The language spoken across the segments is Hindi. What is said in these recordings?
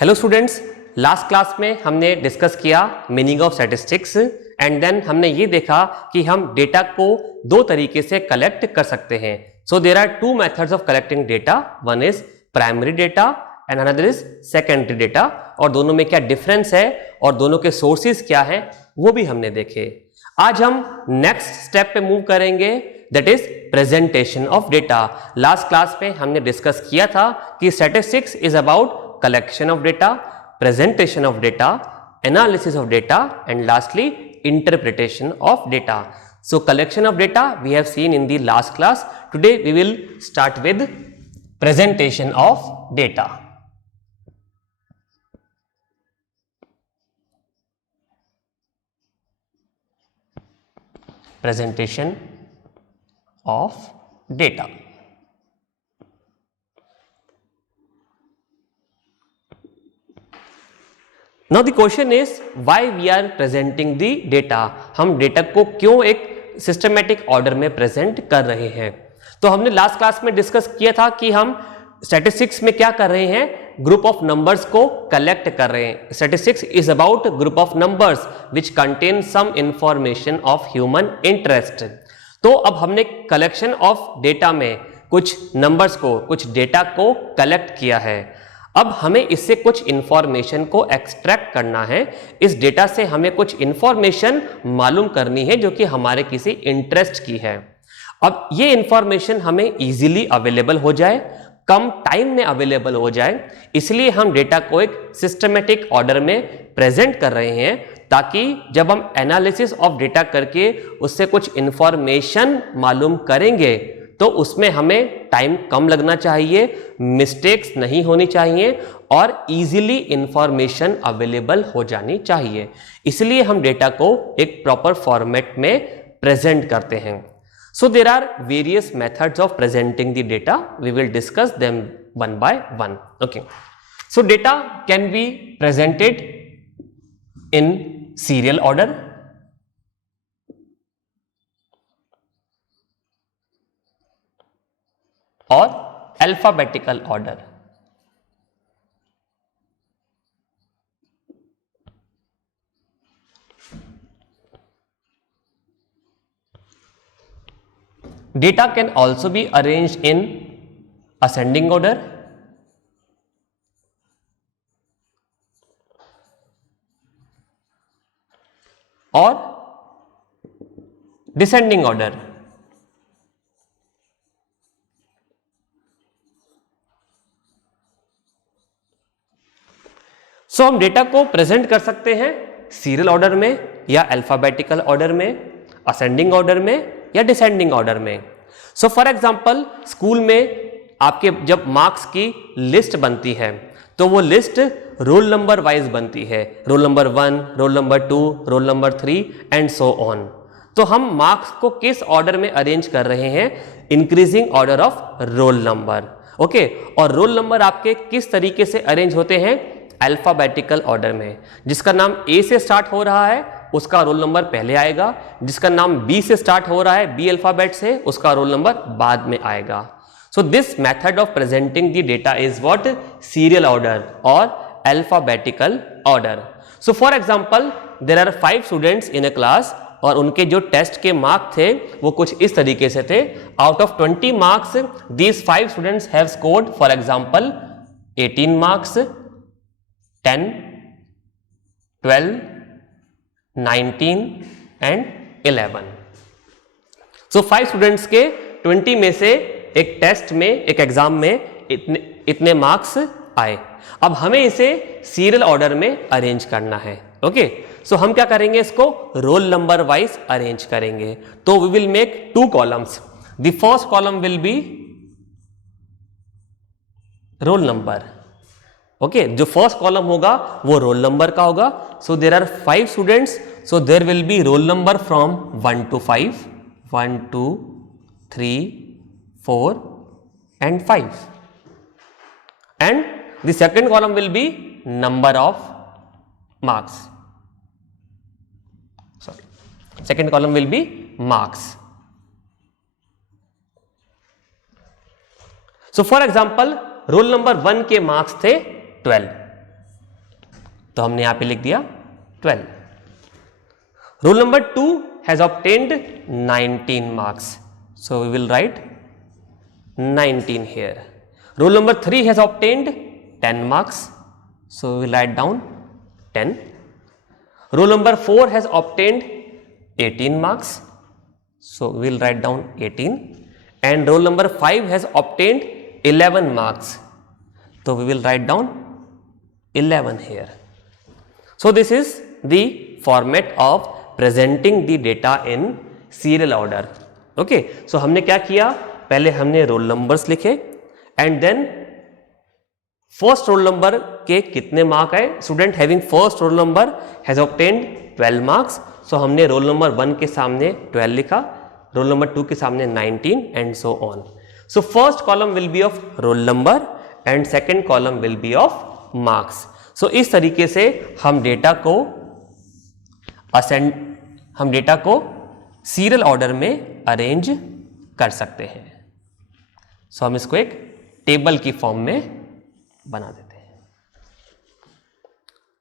हेलो स्टूडेंट्स, लास्ट क्लास में हमने डिस्कस किया meaning of statistics and then हमने ये देखा कि हम डेटा को दो तरीके से कलेक्ट कर सकते हैं। So there are two methods of collecting data, one is primary data and another is secondary data, और दोनों में क्या डिफरेंस है और दोनों के सोर्सेज क्या हैं वो भी हमने देखे। आज हम नेक्स्ट स्टेप पे मूव करेंगे, that is presentation of data. Last class में हमने डिस्कस किया था कि statistics is about collection of data, presentation of data, analysis of data, and lastly interpretation of data. So collection of data we have seen in the last class. Today we will start with presentation of data. Presentation of data. Now the question is why we are presenting the data. हम डेटा को क्यों एक सिस्टमेटिक ऑर्डर में प्रेजेंट कर रहे हैं? तो हमने लास्ट क्लास में डिस्कस किया था कि हम स्टैटिस्टिक्स में क्या कर रहे हैं, ग्रुप ऑफ नंबर्स को कलेक्ट कर रहे हैं। Statistics is about group of numbers which contain some information of human interest. तो अब हमने कलेक्शन ऑफ डेटा में कुछ नंबर्स को, कुछ डेटा को कलेक्ट किया है। अब हमें इससे कुछ इंफॉर्मेशन को एक्सट्रैक्ट करना है। इस डेटा से हमें कुछ इंफॉर्मेशन मालूम करनी है जो कि हमारे किसी इंटरेस्ट की है। अब ये इंफॉर्मेशन हमें इजीली अवेलेबल हो जाए, कम टाइम में अवेलेबल हो जाए, इसलिए हम डेटा को एक सिस्टमेटिक ऑर्डर में प्रेजेंट कर रहे हैं, ताकि जब हम एनालिसिस ऑफ डेटा करके उससे कुछ इंफॉर्मेशन मालूम करेंगे तो उसमें हमें टाइम कम लगना चाहिए, मिस्टेक्स नहीं होनी चाहिए और इजीली इंफॉर्मेशन अवेलेबल हो जानी चाहिए। इसलिए हम डेटा को एक प्रॉपर फॉर्मेट में प्रेजेंट करते हैं। So there are various methods of presenting the data, we will discuss them one by one. Okay, so data can be presented in serial order, और alphabetical order. Data can also be arranged in ascending order or descending order। सो हम डेटा को प्रेजेंट कर सकते हैं सीरियल ऑर्डर में या अल्फाबेटिकल ऑर्डर में, असेंडिंग ऑर्डर में या डिसेंडिंग ऑर्डर में। सो फॉर एग्जांपल स्कूल में आपके जब मार्क्स की लिस्ट बनती है तो वो लिस्ट रोल नंबर वाइज बनती है, roll number 1, roll number 2, roll number 3 and so on. तो हम मार्क्स को किस ऑर्डर में अरेंज कर रहे हैं, increasing order of roll number. Okay, और रोल नंबर आपके किस तरीके से अरेंज होते हैं, अल्फाबेटिकल ऑर्डर में। जिसका नाम ए से स्टार्ट हो रहा है उसका रोल नंबर पहले आएगा, जिसका नाम बी से स्टार्ट हो रहा है, बी अल्फाबेट से, उसका रोल नंबर बाद में आएगा। So this method of presenting the data is what, serial order और alphabetical order. So for example there are 5 students in a class और उनके जो टेस्ट के मार्क्स थे वो कुछ इस तरीके से थे। Out of 20 marks these 5 students have scored for example 18 marks, 10, 12, 19 and 11। So 5 students के 20 में से एक टेस्ट में, एक एग्जाम में इतने मार्क्स आए। अब हमें इसे सीरियल ऑर्डर में अरेंज करना है। ओके, सो हम क्या करेंगे, इसको रोल नंबर वाइज अरेंज करेंगे। तो we will make 2 columns. The first column will be roll number. Okay, जो फर्स्ट कॉलम होगा वो रोल नंबर का होगा। So there are 5 students, so there will be roll number from 1 to 5, 1, 2, 3, 4 and 5, and the second column will be number of marks. Sorry, second column will be marks. So for example, roll number 1 के मार्क्स थे 12, तो हमने यहां पे लिख दिया 12. Roll number 2 has obtained 19 marks. So we will write 19 here. Roll number 3 has obtained 10 marks. So we will write down 10. Roll number 4 has obtained 18 marks. So we will write down 18. And roll number 5 has obtained 11 marks. So we will write down 11 here. So this is the format of presenting the data in serial order. Okay, so हमने क्या किया, पहले हमने रोल नंबर्स लिखे and then first roll number के कितने मार्क आए. Student having first roll number has obtained 12 marks. So हमने रोल नंबर 1 के सामने 12 लिखा, रोल नंबर 2 के सामने 19 and so on. So first column will be of roll number and second column will be of marks. So इस तरीके से हम डेटा को सीरियल ऑर्डर में अरेंज कर सकते हैं. सो हम इसको एक टेबल की फॉर्म में बना देते हैं.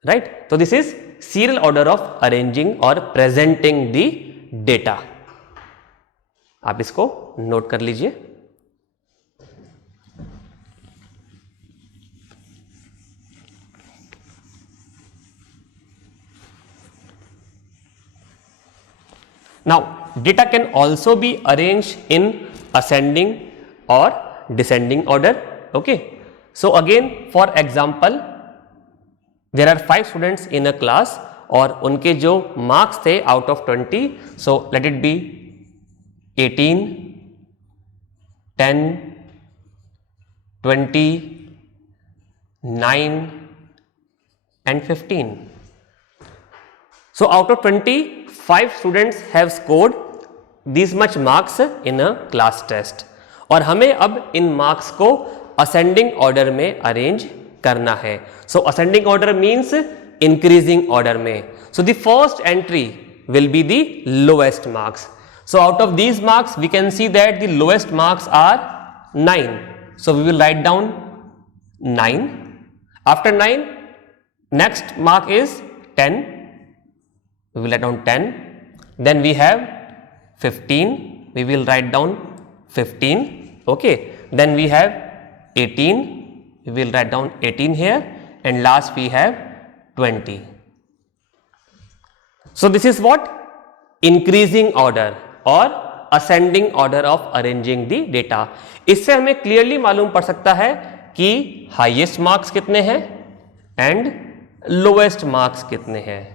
राइट, तो this is serial order of arranging और प्रेजेंटिंग द डेटा. आप इसको नोट कर लीजिए. Now, data can also be arranged in ascending or descending order. Okay. So again, for example, there are 5 students in a class और उनके जो marks थे out of 20, so let it be 18, 10, 20, 9 and 15. So out of 20, 5 students have scored this much marks in a class test. और हमें अब इन मार्क्स को असेंडिंग ऑर्डर में अरेंज करना है. So ascending order means increasing order में. So the first entry will be the lowest marks. So out of these marks we can see that the lowest marks are 9. So we will write down 9. After 9, next mark is 10. We will write down 10. Then we have 15. We will write down 15. Okay. Then we have 18. We will write down 18 here. And last we have 20. So this is what? Increasing order or ascending order of arranging the data. इससे हमें क्लियरली मालूम पड़ सकता है कि हाईएस्ट मार्क्स कितने हैं एंड लोएस्ट मार्क्स कितने हैं.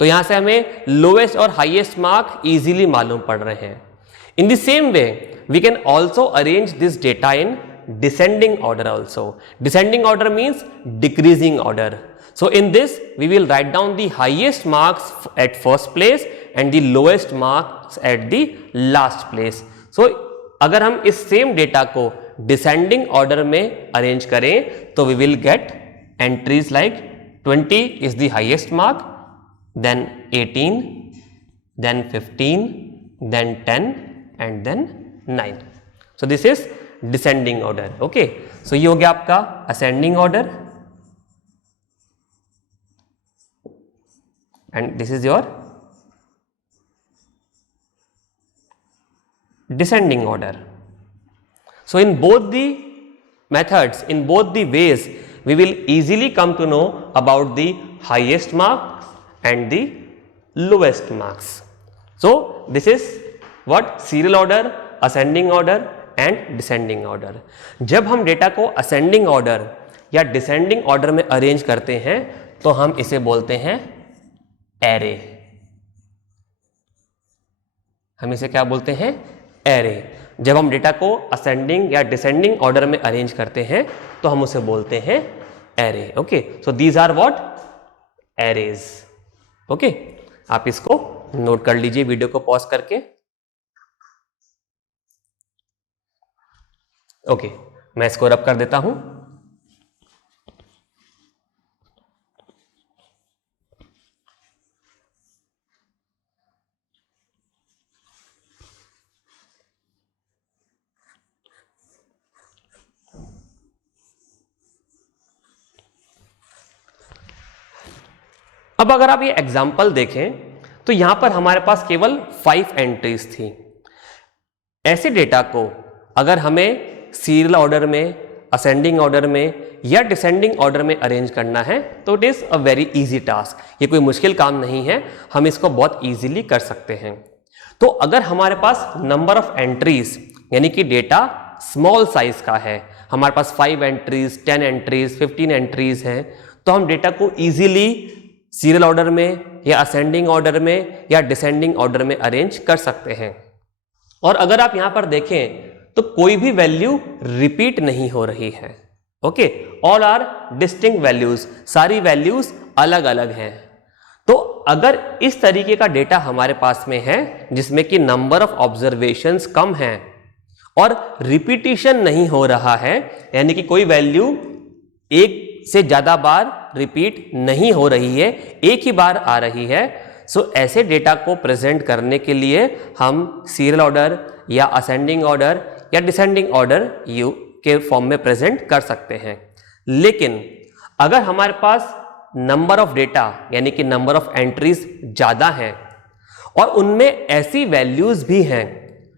तो यहां से हमें लोएस्ट और हाईएस्ट मार्क इजीली मालूम पड़ रहे हैं. In the same way we can also arrange this data in descending order also. Descending order means decreasing order. So in this we will write down the highest marks at first place and the lowest marks at the last place. So अगर हम इस सेम डेटा को डिसेंडिंग ऑर्डर में अरेंज करें तो we will get entries like 20 is the highest mark, then 18, then 15, then 10 and then 9. So this is descending order. Okay. So ये हो गया आपका ascending order and this is your descending order. So in both the methods, in both the ways, we will easily come to know about the highest mark and the lowest marks. So this is what serial order, ascending order and descending order. जब हम डेटा को ascending order या descending order में अरेंज करते हैं तो हम इसे बोलते हैं array. हम इसे क्या बोलते हैं? array. जब हम डेटा को ascending या descending order में अरेंज करते हैं तो हम उसे बोलते हैं array. Okay. So these are what? arrays. Okay आप इसको नोट कर लीजिए वीडियो को पॉज करके. ओके मैं इसको रब कर देता हूं. अब अगर आप ये एग्जाम्पल देखें तो यहां पर हमारे पास केवल 5 एंट्रीज थी। ऐसे डेटा को अगर हमें सीरियल ऑर्डर में, असेंडिंग ऑर्डर में या डिसेंडिंग ऑर्डर में अरेंज करना है तो it is a very easy task. ये कोई मुश्किल काम नहीं है, हम इसको बहुत इजीली कर सकते हैं। तो अगर हमारे पास नंबर ऑफ एंट्रीज यानी कि डेटा स्मॉल साइज का है, हमारे पास 5 एंट्रीज, 10 एंट्रीज, 15 एंट्रीज हैं, तो हम डेटा को इजीली सीरियल ऑर्डर में या असेंडिंग ऑर्डर में या डिसेंडिंग ऑर्डर में अरेंज कर सकते हैं। और अगर आप यहां पर देखें तो कोई भी वैल्यू रिपीट नहीं हो रही है। Okay, all are distinct values, सारी वैल्यूज अलग अलग हैं। तो अगर इस तरीके का डेटा हमारे पास में है जिसमें कि नंबर ऑफ ऑब्जर्वेशंस कम है और रिपीटिशन नहीं हो रहा है, यानी कि कोई वैल्यू एक से ज्यादा बार रिपीट नहीं हो रही है, एक ही बार आ रही है, सो ऐसे डेटा को प्रेजेंट करने के लिए हम सीरियल ऑर्डर या असेंडिंग ऑर्डर या डिसेंडिंग ऑर्डर यू के फॉर्म में प्रेजेंट कर सकते हैं। लेकिन अगर हमारे पास नंबर ऑफ डेटा यानी कि नंबर ऑफ एंट्रीज ज्यादा है और उनमें ऐसी वैल्यूज भी हैं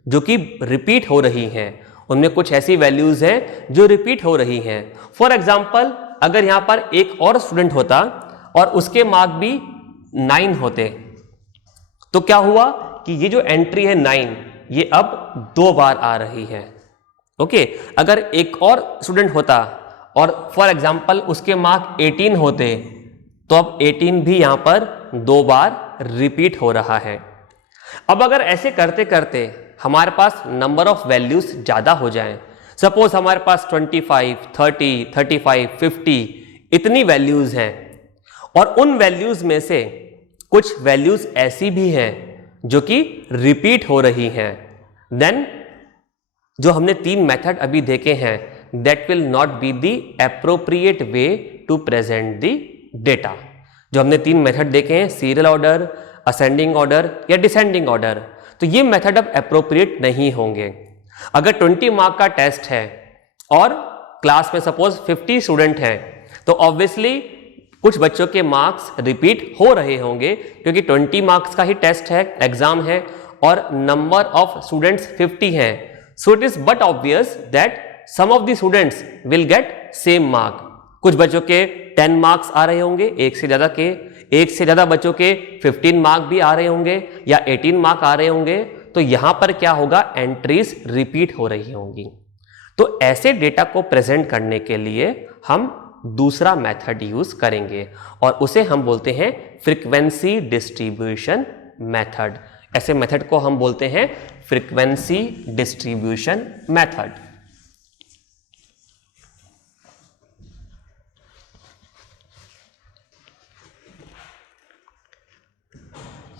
जो कि रिपीट हो रही हैं, उनमें कुछ ऐसी वैल्यूज हैं जो रिपीट हो रही हैं। फॉर एग्जाम्पल, अगर यहां पर एक और स्टूडेंट होता और उसके मार्क भी 9 होते, तो क्या हुआ कि ये जो एंट्री है 9 ये अब 2 बार आ रही है। ओके, अगर एक और स्टूडेंट होता और फॉर एग्जाम्पल उसके मार्क 18 होते, तो अब 18 भी यहां पर 2 बार रिपीट हो रहा है। अब अगर ऐसे करते करते हमारे पास नंबर ऑफ वैल्यूज ज्यादा हो जाएं, सपोज हमारे पास 25, 30, 35, 50 इतनी वैल्यूज हैं और उन वैल्यूज में से कुछ वैल्यूज ऐसी भी हैं जो कि रिपीट हो रही हैं, देन जो हमने 3 मेथड अभी देखे हैं, that will not be the appropriate way to present the data. जो हमने 3 मेथड देखे हैं, सीरियल ऑर्डर, असेंडिंग ऑर्डर या डिसेंडिंग ऑर्डर, तो ये मेथड अब एप्रोप्रिएट नहीं होंगे। अगर 20 मार्क का टेस्ट है और क्लास में सपोज 50 स्टूडेंट हैं, तो ऑब्वियसली कुछ बच्चों के मार्क्स रिपीट हो रहे होंगे क्योंकि 20 मार्क्स का ही टेस्ट है, एग्जाम है और नंबर ऑफ स्टूडेंट्स 50 हैं। So it is but obvious that some of the students will get same mark. कुछ बच्चों के 10 मार्क्स आ रहे होंगे, एक से ज्यादा बच्चों के 15 मार्क भी आ रहे होंगे या 18 मार्क आ रहे होंगे। तो यहां पर क्या होगा, एंट्रीज रिपीट हो रही होंगी। तो ऐसे डेटा को प्रेजेंट करने के लिए हम दूसरा मेथड यूज करेंगे और उसे हम बोलते हैं फ्रीक्वेंसी डिस्ट्रीब्यूशन मेथड। ऐसे मेथड को हम बोलते हैं frequency distribution method.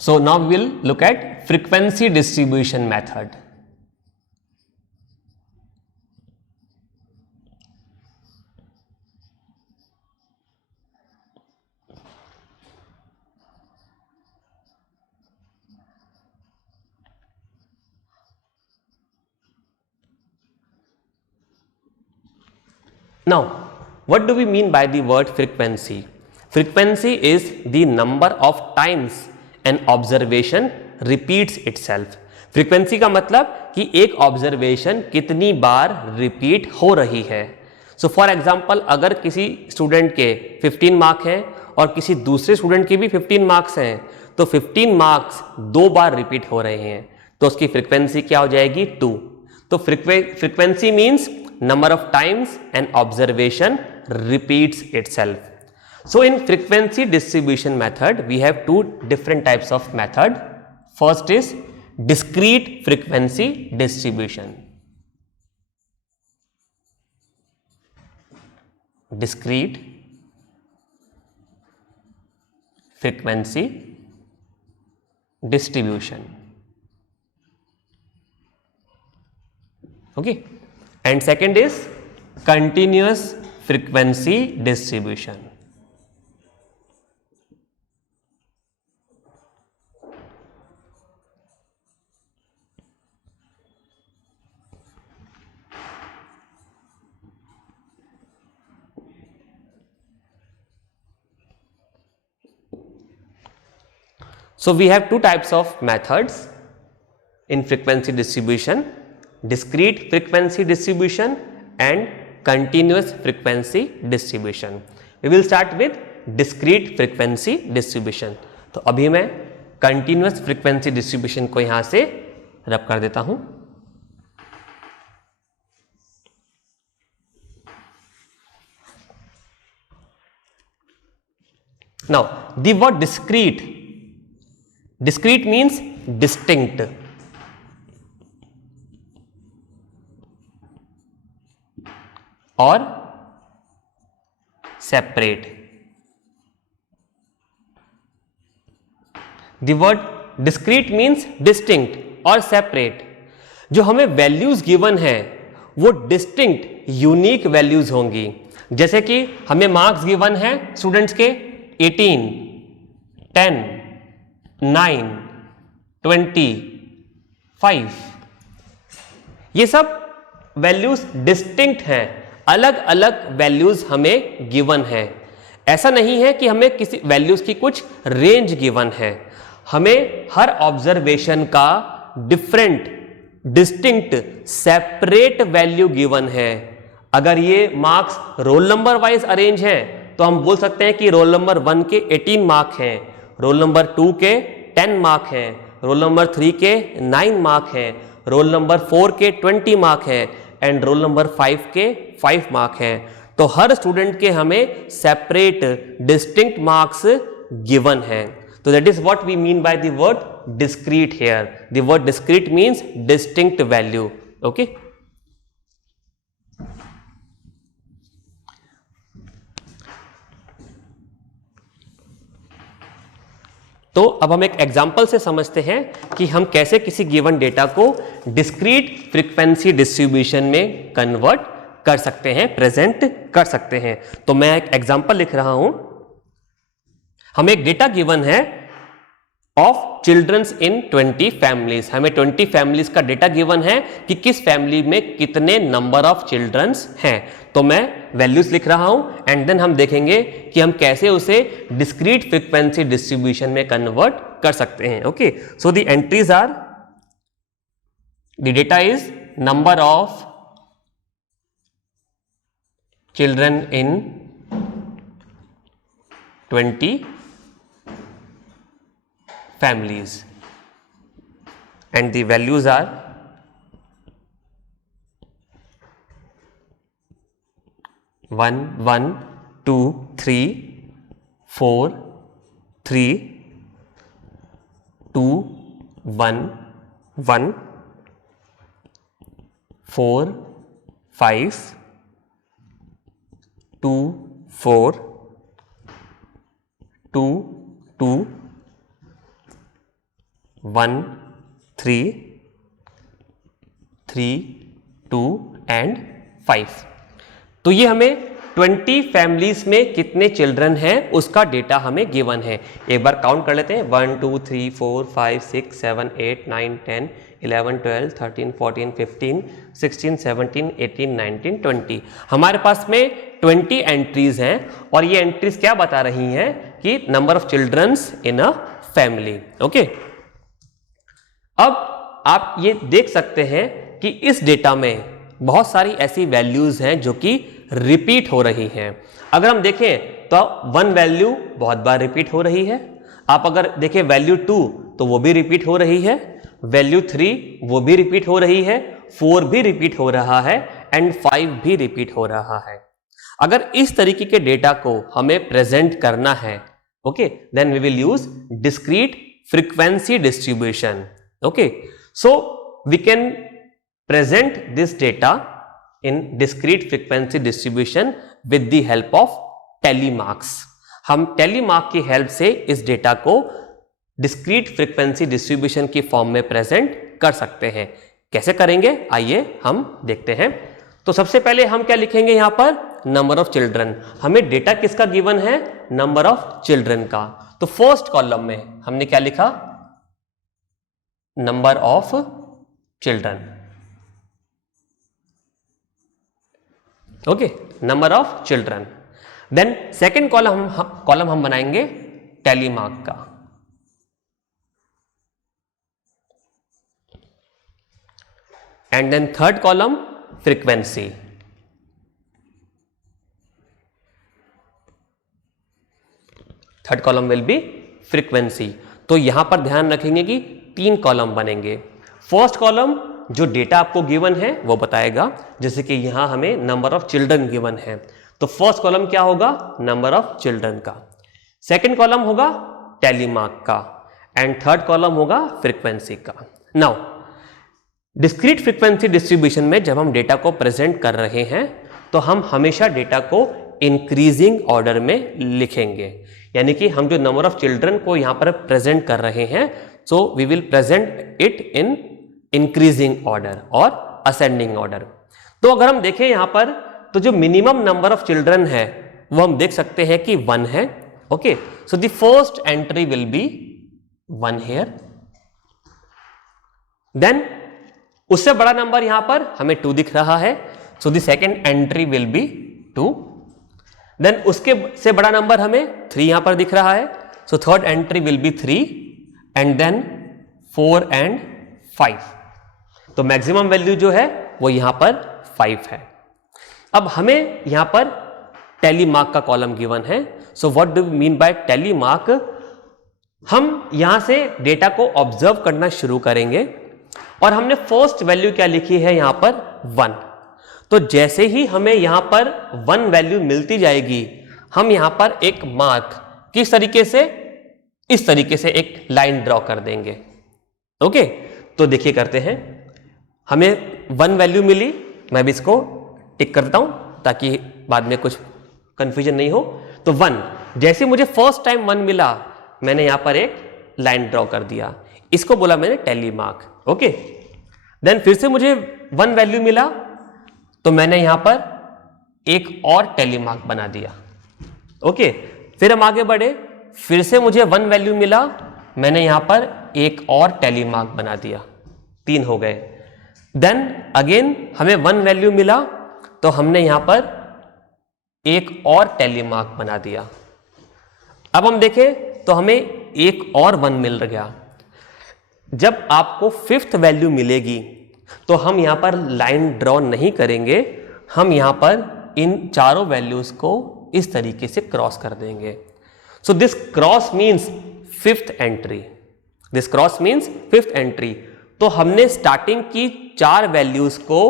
So now we will look at frequency distribution method. Now, what do we mean by the word frequency? Frequency is the number of times an observation repeats itself. Frequency का मतलब कि एक ऑब्जर्वेशन कितनी बार रिपीट हो रही है। सो फॉर एग्जाम्पल, अगर किसी स्टूडेंट के 15 मार्क हैं और किसी दूसरे स्टूडेंट के भी 15 मार्क्स हैं, तो 15 मार्क्स 2 बार रिपीट हो रहे हैं, तो उसकी फ्रीक्वेंसी क्या हो जाएगी, 2। तो frequency means number of times an observation repeats itself. So in frequency distribution method we have 2 different types of method. First is discrete frequency distribution. Discrete frequency distribution. Okay. And second is continuous frequency distribution. So we have two types of methods in frequency distribution: discrete frequency distribution and continuous frequency distribution. We will start with discrete frequency distribution. तो अभी मैं continuous frequency distribution को यहां से रब कर देता हूं. Now the word discrete means distinct. और separate. The word discrete means distinct और separate. जो हमें वैल्यूज गिवन है वो डिस्टिंक्ट यूनिक वैल्यूज होंगी. जैसे कि हमें मार्क्स गिवन है स्टूडेंट्स के 18, 10, 9, 20, 5. ये सब वैल्यूज डिस्टिंक्ट हैं, अलग अलग वैल्यूज हमें गिवन है. ऐसा नहीं है कि हमें किसी वैल्यूज की कुछ रेंज गिवन है. हमें हर ऑब्जर्वेशन का different distinct separate value given है. अगर ये marks roll number wise arrange हैं तो हम बोल सकते हैं कि रोल नंबर 1 के 18 मार्क हैं, रोल नंबर 2 के 10 मार्क हैं, रोल नंबर 3 के 9 मार्क हैं, रोल नंबर 4 के 20 मार्क हैं एंड रोल नंबर 5 के 5 मार्क हैं. तो हर स्टूडेंट के हमें सेपरेट डिस्टिंक्ट मार्क्स गिवन हैं. तो that is what we mean by the word discrete here. The word discrete means distinct value. Okay. तो अब हम एक एग्जांपल से समझते हैं कि हम कैसे किसी गिवन डेटा को डिस्क्रीट फ्रीक्वेंसी डिस्ट्रीब्यूशन में कन्वर्ट कर सकते हैं, प्रेजेंट कर सकते हैं. तो मैं एक एग्जांपल लिख रहा हूं. हमें एक डेटा गिवन है ऑफ चिल्ड्रंस इन 20 फैमिलीज. हमें 20 फैमिलीज का डेटा गिवन है कि किस फैमिली में कितने नंबर ऑफ चिल्ड्रंस हैं. तो मैं वैल्यूज लिख रहा हूं एंड देन हम देखेंगे कि हम कैसे उसे डिस्क्रीट फ्रीक्वेंसी डिस्ट्रीब्यूशन में कन्वर्ट कर सकते हैं. Okay, so the entries are, the data is number of children in 20 families and the values are 1, 1, 2, 3, 4, 3, 2, 1, 1, 4, 5, 2, 4, 2, 2, 1, 3, 3, 2 and 5. तो ये हमें 20 फैमिलीज में कितने चिल्ड्रन हैं उसका डेटा हमें गिवन है. एक बार काउंट कर लेते हैं. 1, 2, 3, 4, 5, 6, 7, 8, 9, 10, 11, 12, 13, 14, 15, 16, 17, 18, 19, 20. हमारे पास में 20 एंट्रीज हैं और ये एंट्रीज क्या बता रही हैं कि number of children's in a family. Okay, अब आप ये देख सकते हैं कि इस डेटा में बहुत सारी ऐसी वैल्यूज हैं जो कि रिपीट हो रही हैं. अगर हम देखें तो 1 वैल्यू बहुत बार रिपीट हो रही है. आप अगर देखें वैल्यू 2 तो वो भी रिपीट हो रही है, वैल्यू 3 वो भी रिपीट हो रही है, 4 भी रिपीट हो रहा है एंड 5 भी रिपीट हो रहा है. अगर इस तरीके के डेटा को हमें प्रेजेंट करना है, okay, then we will use discrete frequency distribution. Okay, so we can present this data in discrete frequency distribution with the help of telemarks. हम telemark की हेल्प से इस डेटा को discrete frequency distribution की फॉर्म में प्रेजेंट कर सकते हैं. कैसे करेंगे आइए हम देखते हैं. तो सबसे पहले हम क्या लिखेंगे यहां पर, नंबर ऑफ चिल्ड्रन. हमें डेटा किसका गिवन है, नंबर ऑफ चिल्ड्रन का. तो फर्स्ट कॉलम में हमने क्या लिखा, number of children. Okay, number of children. Then second column हम बनाएंगे टेलीमार्क का. And then third column frequency. Third column will be frequency. तो यहां पर ध्यान रखेंगे कि 3 कॉलम बनेंगे। फर्स्ट कॉलम जो डेटा आपको गिवन है वो बताएगा, जैसे कि यहां हमें नंबर ऑफ चिल्ड्रन गिवन है, तो फर्स्ट कॉलम क्या होगा, नंबर ऑफ चिल्ड्रन का। सेकंड कॉलम होगा टेलीमार्क का एंड थर्ड कॉलम होगा फ्रीक्वेंसी का। नाउ डिस्क्रीट फ्रीक्वेंसी डिस्ट्रीब्यूशन में जब हम डेटा को प्रेजेंट कर रहे हैं तो हम हमेशा डेटा को इंक्रीजिंग ऑर्डर में लिखेंगे, यानी कि हम जो नंबर ऑफ चिल्ड्रन को यहां पर प्रेजेंट कर रहे हैं, so we will present it in increasing order और असेंडिंग ऑर्डर। तो अगर हम देखें यहां पर, तो जो मिनिमम नंबर ऑफ चिल्ड्रन है वो हम देख सकते हैं कि 1 है। Okay, so the first entry will be 1 here, then उससे बड़ा नंबर यहां पर हमें 2 दिख रहा है, so the second entry will be 2, then उसके से बड़ा नंबर हमें 3 यहां पर दिख रहा है, so third entry will be 3 and then 4 and 5। तो मैक्सिमम वैल्यू जो है वो यहां पर 5 है। अब हमें यहां पर टेलीमार्क का कॉलम गिवन है, so what do we mean by tally mark, हम यहां से डेटा को ऑब्जर्व करना शुरू करेंगे और हमने फर्स्ट वैल्यू क्या लिखी है यहां पर 1। तो जैसे ही हमें यहां पर 1 वैल्यू मिलती जाएगी, हम यहां पर एक मार्क किस तरीके से, इस तरीके से एक लाइन ड्रॉ कर देंगे। ओके, तो देखिए करते हैं, हमें 1 वैल्यू मिली, मैं भी इसको टिक कर देता हूं ताकि बाद में कुछ कंफ्यूजन नहीं हो। तो 1, जैसे मुझे फर्स्ट टाइम 1 मिला, मैंने यहां पर एक लाइन ड्रॉ कर दिया, इसको बोला मैंने टेलीमार्क। ओके, देन फिर से मुझे 1 वैल्यू मिला, तो मैंने यहां पर एक और टेलीमार्क बना दिया। ओके, फिर हम आगे बढ़े, फिर से मुझे 1 वैल्यू मिला, मैंने यहां पर एक और टेलीमार्क बना दिया, 3 हो गए। देन अगेन हमें 1 वैल्यू मिला, तो हमने यहां पर एक और टेलीमार्क बना दिया। अब हम देखें तो हमें एक और 1 मिल गया। जब आपको 5th वैल्यू मिलेगी तो हम यहां पर लाइन ड्रॉ नहीं करेंगे, हम यहां पर इन चारों वैल्यूज को इस तरीके से क्रॉस कर देंगे। So this cross means 5th entry, this cross means 5th entry. तो हमने स्टार्टिंग की 4 वैल्यूज को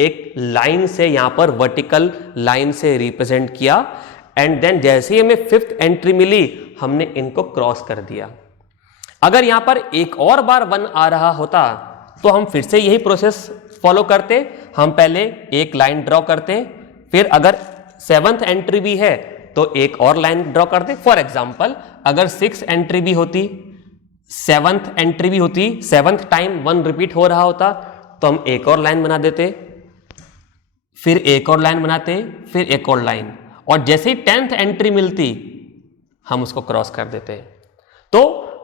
एक लाइन से यहां पर वर्टिकल लाइन से रिप्रेजेंट किया एंड देन जैसे ही हमें 5th एंट्री मिली, हमने इनको क्रॉस कर दिया। अगर यहां पर एक और बार 1 आ रहा होता तो हम फिर से यही प्रोसेस फॉलो करते, हम पहले एक लाइन ड्रॉ करते, फिर अगर 7th एंट्री भी है तो एक और लाइन ड्रॉ करते। फॉर एग्जाम्पल अगर 6th एंट्री भी होती, 7th एंट्री भी होती, 7th टाइम 1 रिपीट हो रहा होता, तो हम एक और लाइन बना देते, फिर एक और लाइन बनाते, फिर एक और लाइन, और जैसे ही 10th एंट्री मिलती हम उसको क्रॉस कर देते। तो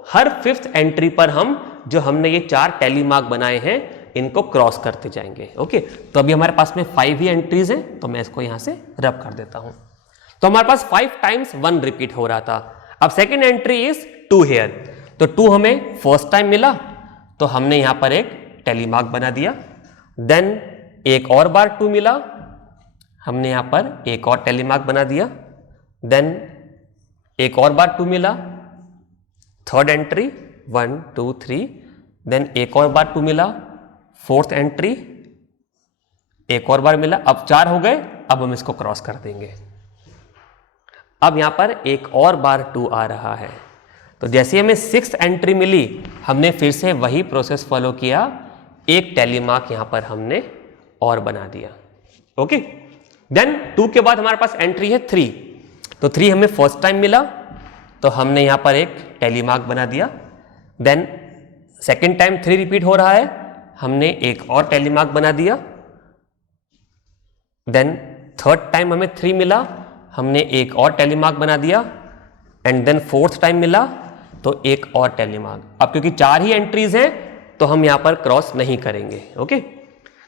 हर 5th एंट्री पर हम जो हमने ये 4 टेलीमार्क बनाए हैं इनको क्रॉस करते जाएंगे। ओके, तो अभी हमारे पास में 5 ही एंट्रीज हैं, तो मैं इसको यहां से रब कर देता हूं। तो हमारे पास 5 टाइम्स 1 रिपीट हो रहा था। अब सेकेंड एंट्री इज 2 हियर, तो 2 हमें फर्स्ट टाइम मिला, तो हमने यहां पर एक टेलीमार्क बना दिया। देन एक और बार 2 मिला, हमने यहां पर एक और टेलीमार्क बना दिया। देन एक और बार 2 मिला, थर्ड एंट्री 1 2 3, देन एक और बार 2 मिला, 4th एंट्री एक और बार मिला, अब 4 हो गए। अब हम इसको क्रॉस कर देंगे। अब यहां पर एक और बार 2 आ रहा है, तो जैसे हमें 6th एंट्री मिली, हमने फिर से वही प्रोसेस फॉलो किया, एक टेलीमार्क यहां पर हमने और बना दिया। ओके, देन 2 के बाद हमारे पास एंट्री है 3, तो 3 हमें फर्स्ट टाइम मिला, तो हमने यहां पर एक टेलीमार्क बना दिया। देन सेकेंड टाइम 3 रिपीट हो रहा है, हमने एक और टेलीमार्क बना दिया। देन थर्ड टाइम हमें 3 मिला, हमने एक और टेलीमार्क बना दिया। एंड देन 4th टाइम मिला, तो एक और टेलीमार्क। अब क्योंकि 4 ही एंट्रीज हैं तो हम यहां पर क्रॉस नहीं करेंगे। Okay,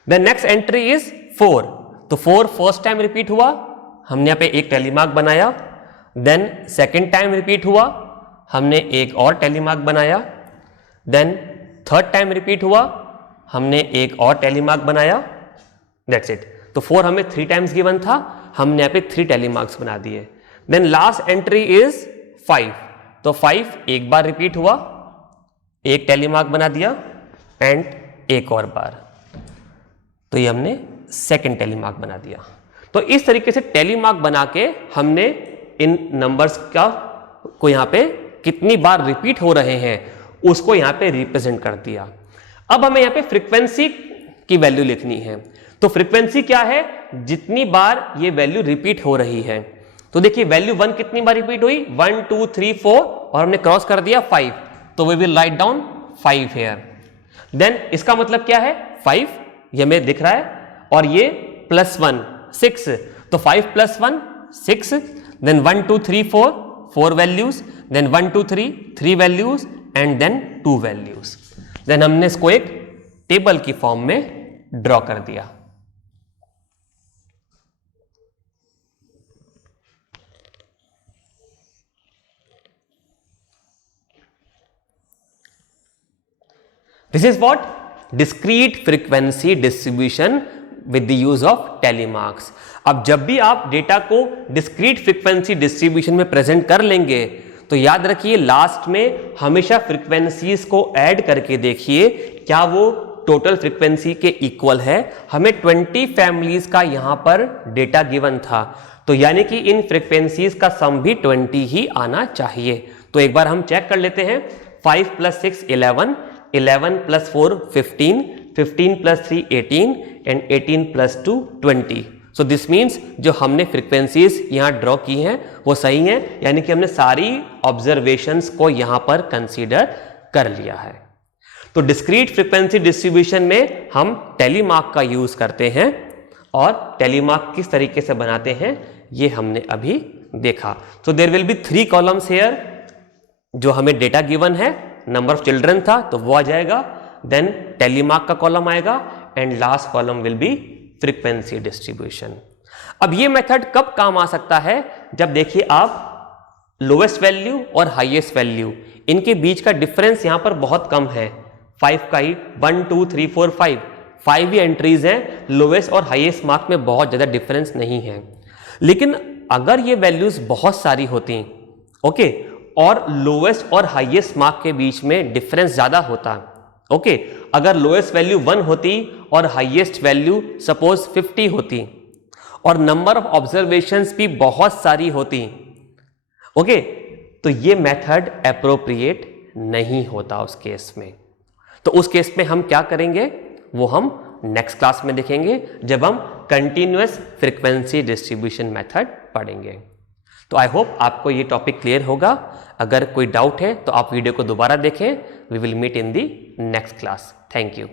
then next entry is 4, तो 4 फर्स्ट टाइम रिपीट हुआ, हमने यहां पे एक टेलीमार्क बनाया। देन सेकेंड टाइम रिपीट हुआ, हमने एक और टेलीमार्क बनाया। देन थर्ड टाइम रिपीट हुआ, हमने एक और टैली मार्क बनाया, दैट्स इट। तो 4 हमें 3 टाइम्स गिवन था, हमने यहाँ पे 3 टैली मार्क्स बना दिए। देन लास्ट एंट्री इज 5, तो 5 एक बार रिपीट हुआ, एक टैली मार्क बना दिया एंड एक और बार, तो ये हमने सेकंड टैली मार्क बना दिया। तो इस तरीके से टैली मार्क बना के हमने इन नंबर्स का को यहाँ पे कितनी बार रिपीट हो रहे हैं उसको यहाँ पे रिप्रेजेंट कर दिया। अब हमें यहाँ पे फ्रीक्वेंसी की वैल्यू लिखनी है। तो फ्रीक्वेंसी क्या है, जितनी बार ये वैल्यू रिपीट हो रही है। तो देखिए वैल्यू 1 कितनी बार रिपीट हुई, 1 2 3 4 और हमने क्रॉस कर दिया 5, तो we will write down 5 here. Then इसका मतलब क्या है, 5 ये हमें दिख रहा है और ये +1 6, तो 5 + 1 6, then 1 2 3 4 4 values, then 1 2 3 3 values and then 2 values. Then हमने इसको एक टेबल की फॉर्म में ड्रॉ कर दिया। This is what? Discrete frequency distribution with the use of tally marks. अब जब भी आप डेटा को डिस्क्रीट फ्रीक्वेंसी डिस्ट्रीब्यूशन में प्रेजेंट कर लेंगे तो याद रखिए लास्ट में हमेशा फ्रीक्वेंसीज को ऐड करके देखिए क्या वो टोटल फ्रीक्वेंसी के इक्वल है। हमें 20 फैमिलीज का यहां पर डेटा गिवन था, तो यानी कि इन फ्रीक्वेंसीज का सम भी 20 ही आना चाहिए। तो एक बार हम चेक कर लेते हैं। 5 + 6 11, 11 + 4 15, 15 + 3 18 एंड 18 + 2 20। सो दिस मीन्स जो हमने फ्रीक्वेंसीज यहां ड्रॉ की हैं वो सही हैं, यानी कि हमने सारी ऑब्जर्वेशंस को यहां पर कंसीडर कर लिया है। तो डिस्क्रीट फ्रीक्वेंसी डिस्ट्रीब्यूशन में हम टैली मार्क का यूज करते हैं और टैली मार्क किस तरीके से बनाते हैं ये हमने अभी देखा। So there will be 3 columns here. जो हमें डेटा गिवन है, नंबर ऑफ चिल्ड्रन था तो वो आ जाएगा, देन टैली मार्क का कॉलम आएगा and last column will be frequency distribution. अब ये मेथड कब काम आ सकता है, जब देखिए आप लोएस्ट वैल्यू और हाईएस्ट वैल्यू इनके बीच का डिफरेंस यहां पर बहुत कम है, 5 का ही 1 2 3 4 5 ही एंट्रीज हैं, लोएस्ट और हाईएस्ट मार्क में बहुत ज्यादा डिफरेंस नहीं है। लेकिन अगर ये वैल्यूज बहुत सारी होती, ओके, और लोएस्ट और हाईएस्ट मार्क के बीच में डिफरेंस ज्यादा होता, ओके, अगर लोएस्ट वैल्यू 1 होती और हाईएस्ट वैल्यू सपोज 50 होती और नंबर ऑफ ऑब्जर्वेशंस भी बहुत सारी होती, ओके, तो ये मेथड एप्रोप्रिएट नहीं होता उस केस में। तो उस केस में हम क्या करेंगे वो हम नेक्स्ट क्लास में देखेंगे जब हम कंटिन्यूअस फ्रीक्वेंसी डिस्ट्रीब्यूशन मेथड पढ़ेंगे। तो आई होप आपको ये टॉपिक क्लियर होगा। अगर कोई डाउट है तो आप वीडियो को दोबारा देखें। We will meet in the next class. Thank you.